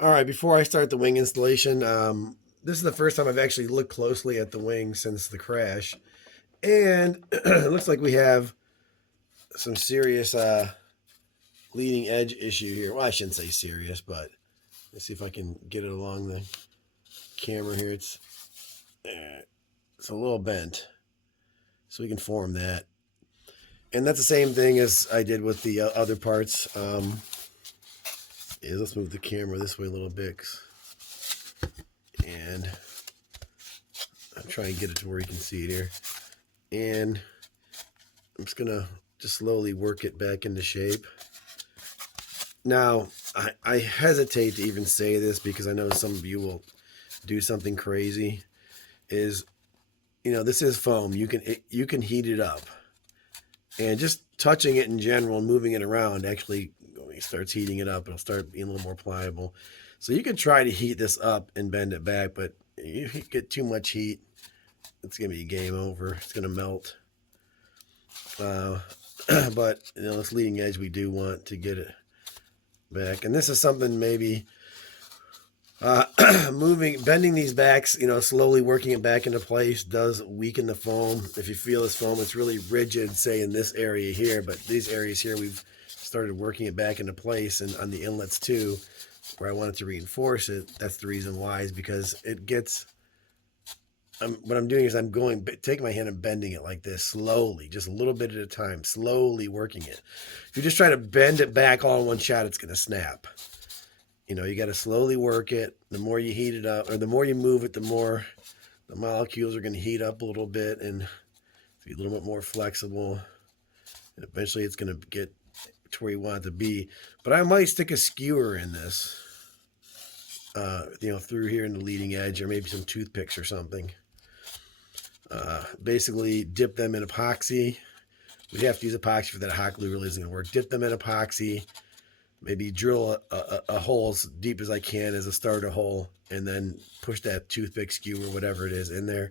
All right, before I start the wing installation, this is the first time I've actually looked closely at the wing since the crash. And it looks like we have some serious leading edge issue here. Well, I shouldn't say serious, but let's see if I can get it along the camera here. It's a little bent, so we can form that. And that's the same thing as I did with the other parts. Let's move the camera this way a little bit. And I'm trying to get it to where you can see it here. And I'm just gonna just slowly work it back into shape. Now, I hesitate to even say this because I know some of you will do something crazy. Is this is foam. You can heat it up, and just touching it in general and moving it around actually when it starts heating it up, it'll start being a little more pliable. So you can try to heat this up and bend it back, but if you get too much heat, it's gonna be game over. It's gonna melt. But this leading edge, we do want to get it back, and this is something maybe bending these backs, slowly working it back into place does weaken the foam. If you feel this foam, it's really rigid, say in this area here, but these areas here, we've started working it back into place, and on the inlets too, where I wanted to reinforce it, that's the reason why, is because it gets, what I'm doing is I'm taking my hand and bending it like this, slowly, just a little bit at a time, slowly working it. If you just try to bend it back all in one shot, it's going to snap. You got to slowly work it. The more you heat it up, or the more you move it, the more the molecules are going to heat up a little bit and be a little bit more flexible. And eventually it's going to get to where you want it to be. But I might stick a skewer in this, through here in the leading edge, or maybe some toothpicks or something. Basically dip them in epoxy. We have to use epoxy for that. Hot glue really isn't going to work. Dip them in epoxy. Maybe drill a hole as deep as I can as a starter hole, and then push that toothpick, skewer, whatever it is, in there.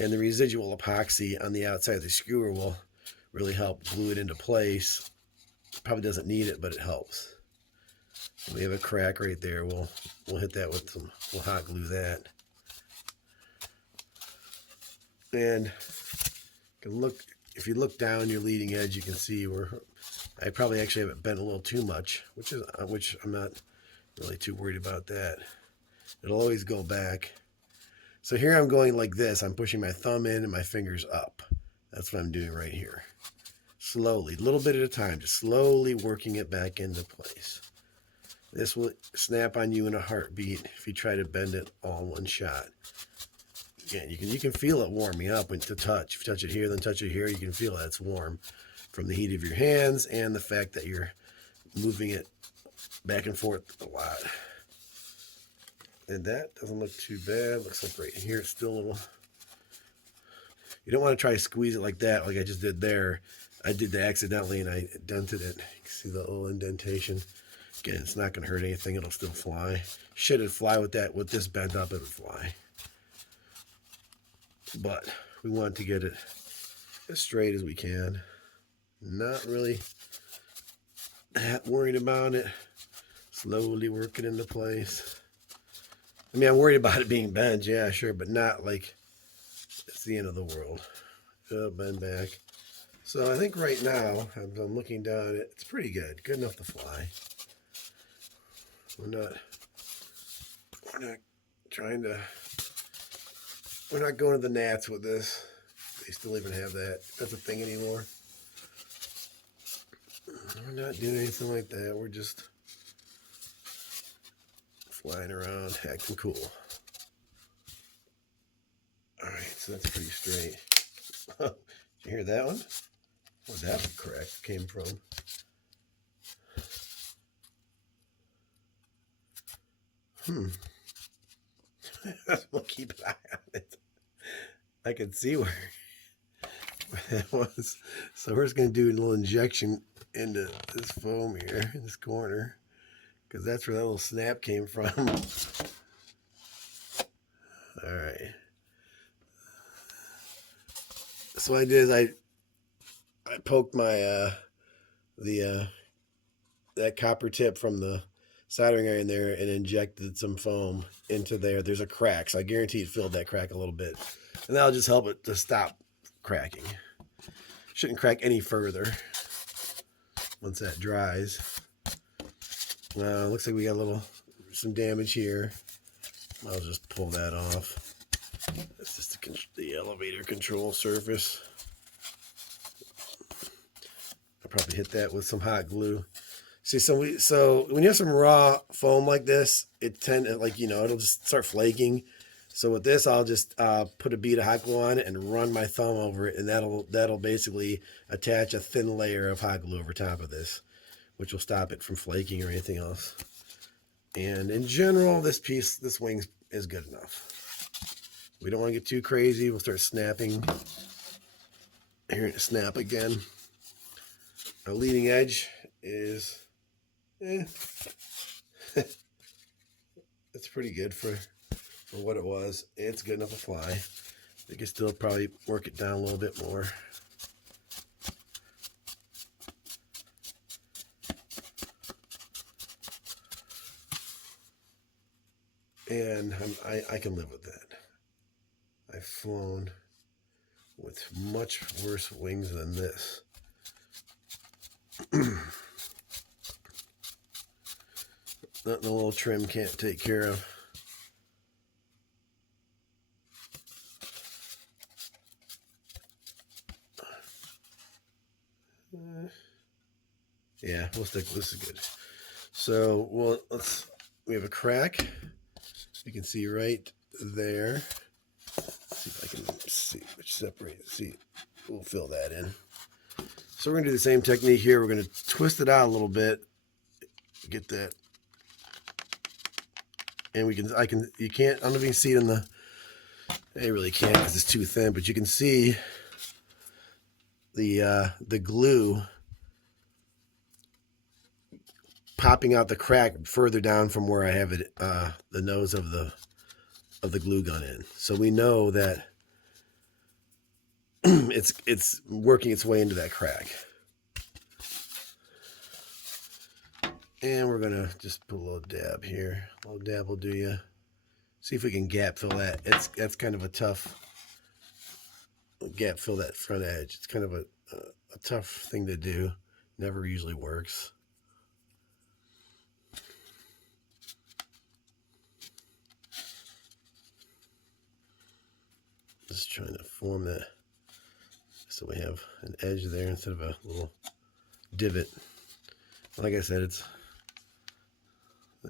And the residual epoxy on the outside of the skewer will really help glue it into place. Probably doesn't need it, but it helps. And we have a crack right there. We'll hit that with we'll hot glue that. And if you look down your leading edge, you can see where I probably actually have it bent a little too much, which I'm not really too worried about that. It'll always go back. So here I'm going like this. I'm pushing my thumb in and my fingers up. That's what I'm doing right here. Slowly, a little bit at a time, just slowly working it back into place. This will snap on you in a heartbeat if you try to bend it all in one shot. Again, you can feel it warming up when to touch. If you touch it here, then touch it here, you can feel that it's warm from the heat of your hands and the fact that you're moving it back and forth a lot. And that doesn't look too bad. Looks like right here it's still a little. You don't want to try to squeeze it like that, like I just did there. I did that accidentally and I dented it. You can see the little indentation. Again, it's not going to hurt anything. It'll still fly. Should it fly with that? With this bent up, it would fly. But we want to get it as straight as we can. Not really that worried about it. Slowly work it into place. I mean, I'm worried about it being bent, yeah, sure, but not like it's the end of the world. Bend back. So I think right now, as I'm looking down, it's pretty good. Good enough to fly. We're not going to the gnats with this. They still even have that. That's a thing anymore. We're not doing anything like that. We're just flying around, acting cool. All right, so that's pretty straight. Did you hear that one? Where'd that crack came from? We'll keep an eye on it. I can see where that was. So we're just going to do a little injection into this foam here in this corner, because that's where that little snap came from. All right. So what I did is I poked my that copper tip from the soldering iron there and injected some foam into there. There's a crack, so I guarantee it filled that crack a little bit. And that'll just help it to stop cracking. Shouldn't crack any further once that dries. Looks like we got some damage here. I'll just pull that off. That's just the elevator control surface. I'll probably hit that with some hot glue. See, so when you have some raw foam like this, it'll just start flaking. So with this, I'll just put a bead of hot glue on it and run my thumb over it, and that'll basically attach a thin layer of hot glue over top of this, which will stop it from flaking or anything else. And in general, this wing is good enough. We don't want to get too crazy. We'll start snapping. Here it snap again. Our leading edge is, it's pretty good for what it was. It's good enough to fly. We can still probably work it down a little bit more. And I can live with that. I've flown with much worse wings than this. Nothing a little trim can't take care of. Yeah, we'll stick. This is good. So, we have a crack. You can see right there. Let's see if I can see which separate. See, we'll fill that in. So we're gonna do the same technique here. We're gonna twist it out a little bit. Get that. And you can't, I don't know if you can see it in the, I really can't because it's too thin, but you can see the glue popping out the crack further down from where I have it, the nose of the glue gun in. So we know that it's working its way into that crack. And we're gonna just put a little dab here. A little dab will do you. See if we can gap fill that. That's kind of a tough gap fill that front edge. It's kind of a tough thing to do. Never usually works. Just trying to form that so we have an edge there instead of a little divot. Like I said, it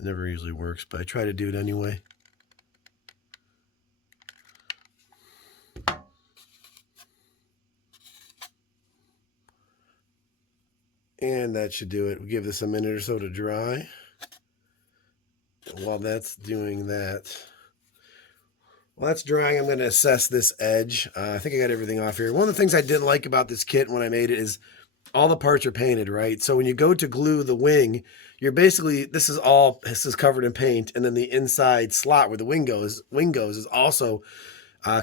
never usually works, but I try to do it anyway. And that should do it. We'll give this a minute or so to dry. And while that's doing that, while that's drying, I'm going to assess this edge. I think I got everything off here. One of the things I didn't like about this kit when I made it is all the parts are painted, right? So when you go to glue the wing, you're basically, this is covered in paint, and then the inside slot where the wing goes is also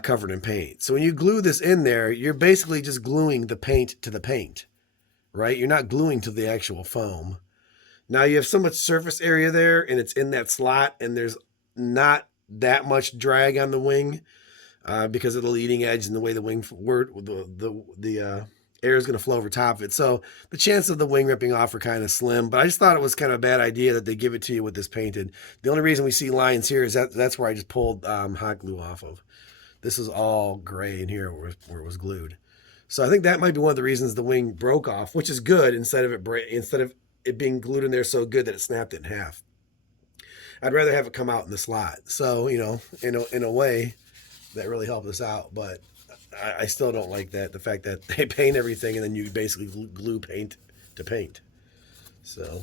covered in paint. So when you glue this in there, you're basically just gluing the paint to the paint, right? You're not gluing to the actual foam. Now you have so much surface area there, and it's in that slot, and there's not that much drag on the wing because of the leading edge and the way the wing the air is going to flow over top of it. So the chance of the wing ripping off are kind of slim, but I just thought it was kind of a bad idea that they give it to you with this painted. The only reason we see lines here is that's where I just pulled hot glue off of. This is all gray in here where it was glued. So I think that might be one of the reasons the wing broke off, which is good instead of it being glued in there so good that it snapped it in half. I'd rather have it come out in the slot. So, in a way, that really helped us out, but I still don't like that, the fact that they paint everything and then you basically glue paint to paint. So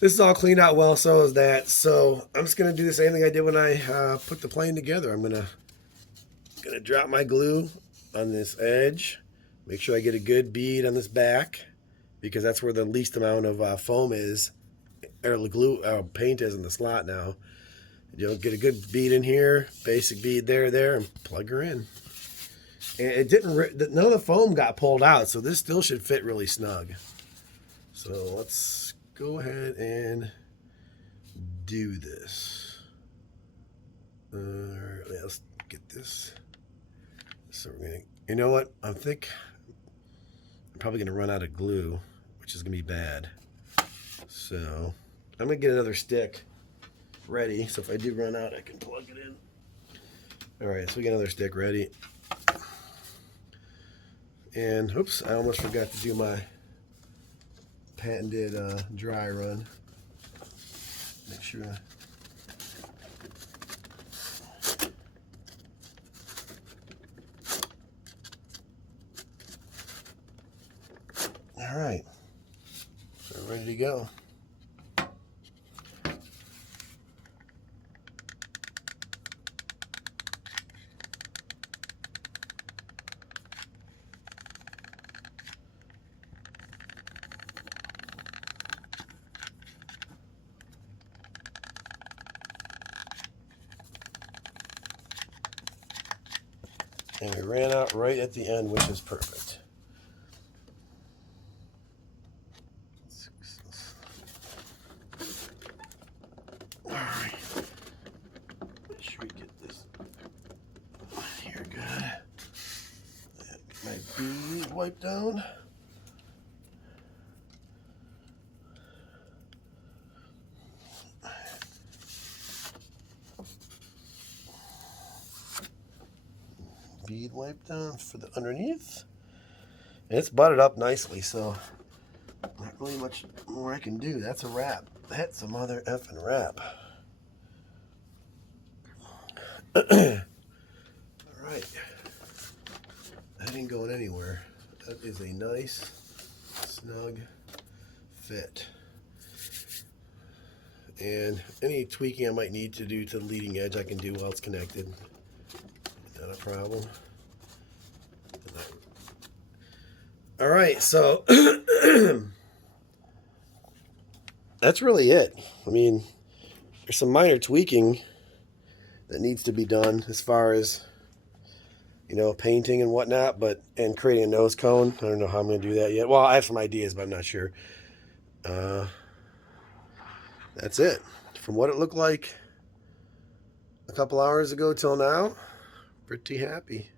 this is all cleaned out well, so is that. So I'm just going to do the same thing I did when I put the plane together. I'm going to drop my glue on this edge, make sure I get a good bead on this back, because that's where the least amount of foam is, or the glue paint is in the slot now. You'll get a good bead in here, basic bead there, and plug her in. And it didn't, none of the foam got pulled out, so this still should fit really snug. So let's go ahead and do this. Let's get this. So we're gonna, you know what? I'm probably gonna run out of glue, which is gonna be bad. So I'm gonna get another stick ready. So if I do run out, I can plug it in. All right, so we got another stick ready. And oops, I almost forgot to do my patented dry run. Make sure. All right, so we're ready to go. And we ran out right at the end, which is perfect. All right. Make sure we get this here good. Get my bead wiped down. Bead wiped down for the underneath. And it's butted up nicely, so not really much more I can do. That's a wrap. That's a mother effing wrap. All right. That ain't going anywhere. That is a nice, snug fit. And any tweaking I might need to do to the leading edge, I can do while it's connected. Not a problem. All right, so that's really it. I mean, there's some minor tweaking that needs to be done as far as, you know, painting and whatnot, and creating a nose cone. I don't know how I'm going to do that yet. Well, I have some ideas, but I'm not sure. That's it. From what it looked like a couple hours ago till now, pretty happy.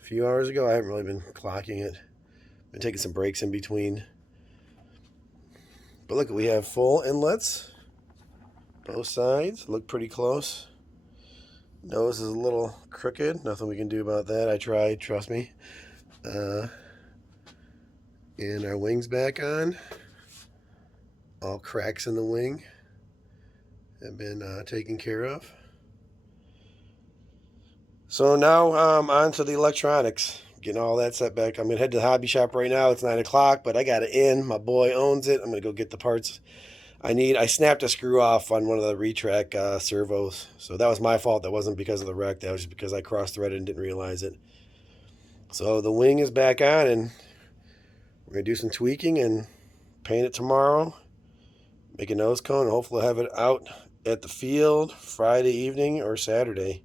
A few hours ago, I haven't really been clocking it. Been taking some breaks in between. But look, we have full inlets. Both sides look pretty close. Nose is a little crooked. Nothing we can do about that. I tried, trust me. And our wing's back on. All cracks in the wing have been taken care of. So now on to the electronics. Getting all that set back. I'm going to head to the hobby shop right now. It's 9 o'clock, but I got it in. My boy owns it. I'm going to go get the parts I need. I snapped a screw off on one of the retrack servos. So that was my fault. That wasn't because of the wreck. That was just because I cross-threaded and didn't realize it. So the wing is back on, and we're going to do some tweaking and paint it tomorrow. Make a nose cone, and hopefully have it out at the field Friday evening or Saturday.